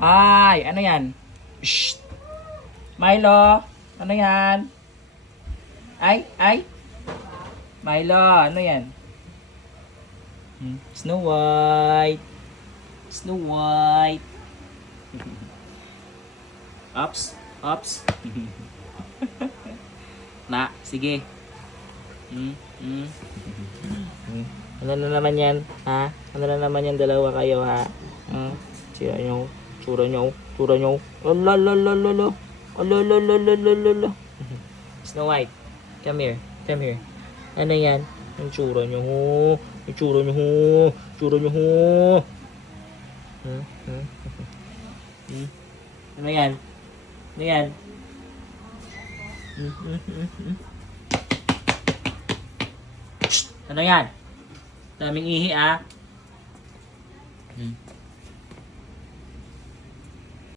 Ay, ano yan? Shh. Milo, ano yan? Ay. Milo, ano yan? Snow White. Snow White. Ups. Na, sige. Ano na naman yan, ha? Ano na naman yan, dalawa kayo, ha? Sira nyo, tsura nyo. Alalalala. Snow White, come here. Ano yan? Yung tsura nyo, ho. Ano yan? Ano yan? Daming ihi, ah.